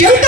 you.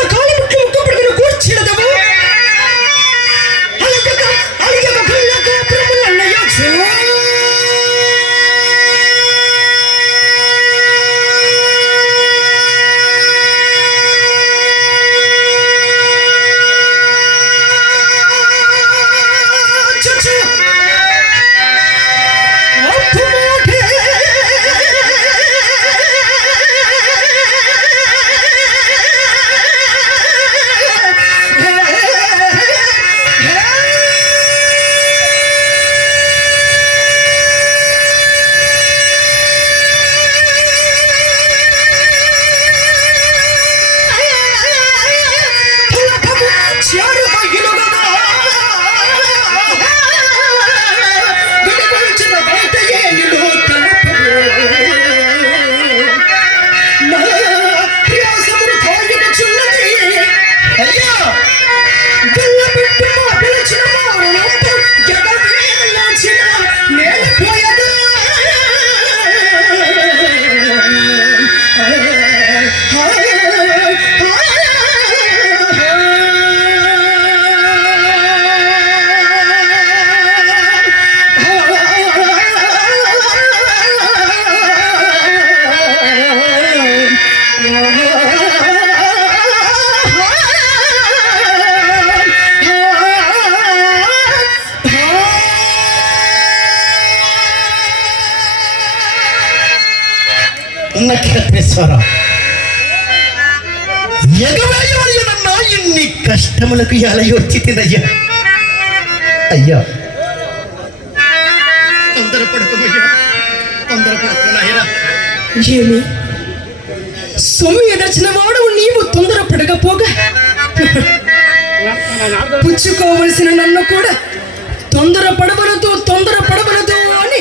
నక్షత్రేశ్వర ఎగవేయవలయనన్నా ఇన్ని కష్టములకు ఎలా వచ్చి తినయ్యా. అయ్యా. తొందరపడకమయ్యా. తొందరపడకు నాయనా ఏమి? సొమ్ము ఎదర్చిన వాడు నీవు తొందర పడకపోగా పుచ్చుకోవలసిన నన్ను కూడా తొందర పడవలతో తొందర పడవలతో అని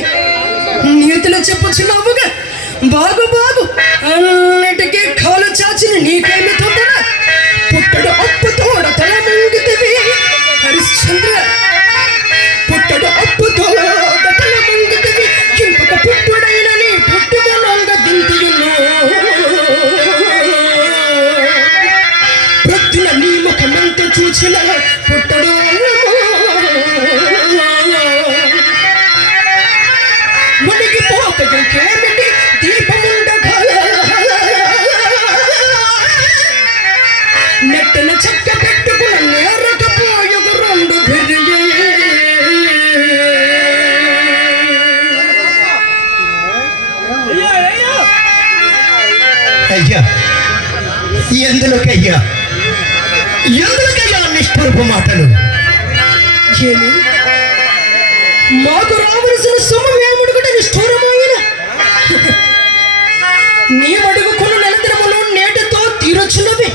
నీతిలో చెప్పుచున్నావుగా? బాగు బాగు అన్నిటికీ కాలు చాచిన నీకేమి తొందర పుట్టడు అప్పు తోడ తల ముంగితివి హరిశ్చంద్ర. పుట్టడు అప్పు తోడ తల ముంగితివి ఇంకొక పుట్టుడైన నీ పుట్టుమనంగ దింతియును ప్రొద్దున నీ ముఖమంత చూచిన పుట్టడు మునిగి పోక మాకు రావలసిన సొమ్ము కూడా నిష్ఠూరమైన నీ అడుగుకున్న నిరంతరమును నేటితో తీరొచ్చున్నవి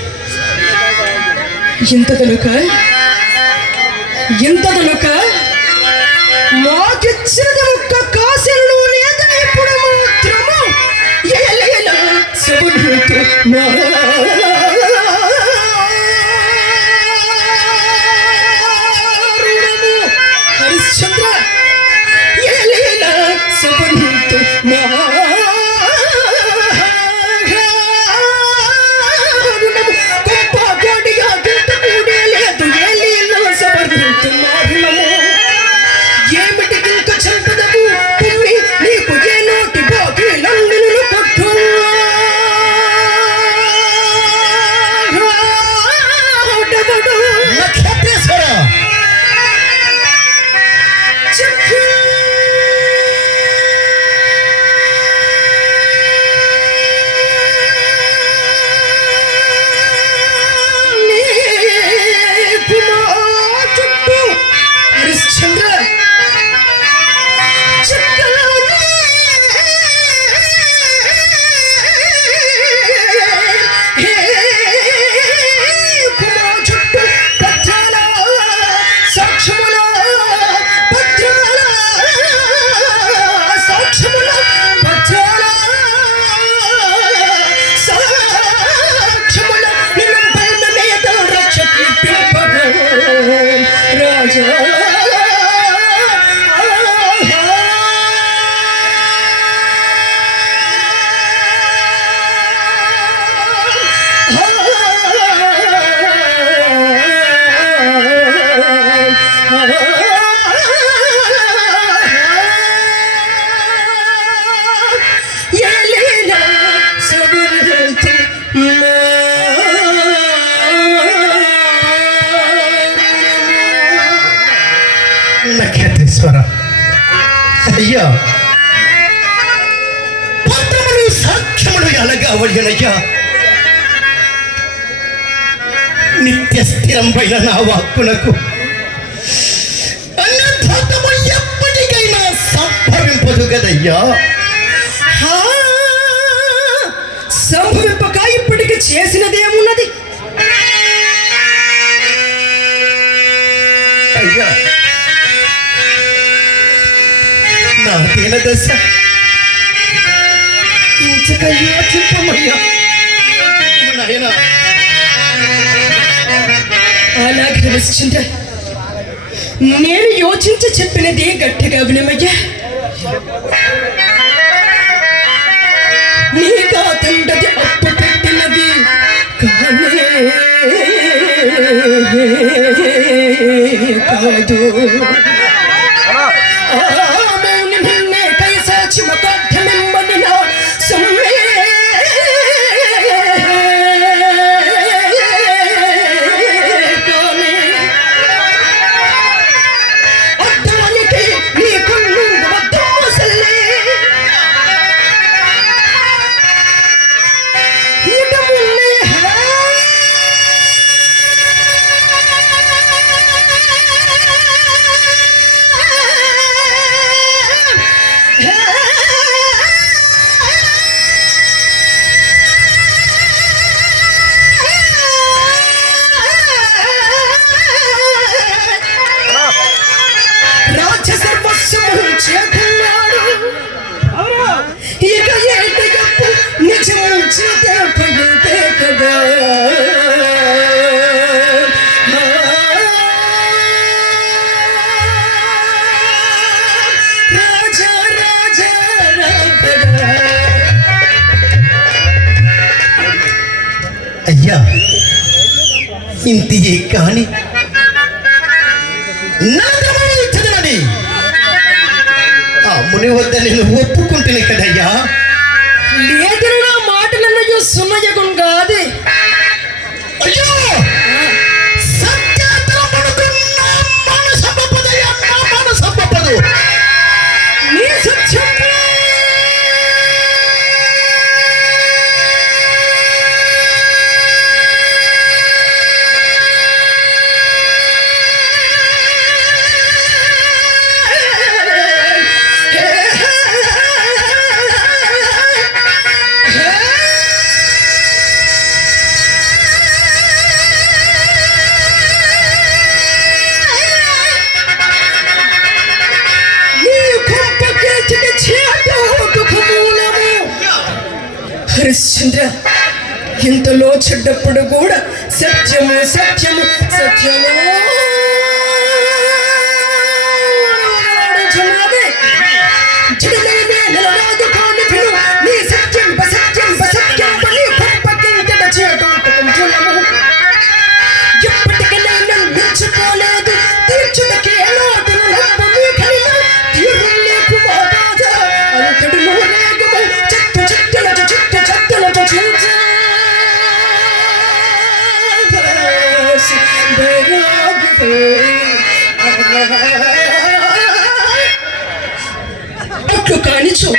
ఇంత కనుక ఇంత కనుక మాకిచ్చినది ఒక్క కాశీలు లేదు ఇప్పుడు మాత్రము ఎలెల oh, oh, oh. అయ్యా. పత్రములు సాక్ష్యములు ఎలగావయ్యనయ్యా. నిత్య స్థిరంపైన నా వాక్కునకు ఎప్పటికైనా సంభవింపదు కదయ్యా. సంభవింపక ఇప్పటికి చేసినదేమున్నది? నా దీన దశ ఇంచక యోచింపమయ్యా యోచింపము నాయనా అలాగే నిశ్చింత నేను యోచించి చెప్పినది గట్టిగా వినమయ్యా నీ కాతండది అప్పు పెట్టినది కానే కాదు అయ్యా ఇంటియే కాని నరకమును చదవని ఆ ముని వద్ద నేను ఒప్పుకుంటున్నా కదయ్యా. లేదు హరిశ్చంద్ర ఇంతలో చెడ్డప్పుడు కూడా సత్యము సత్యము సత్యము. Me too.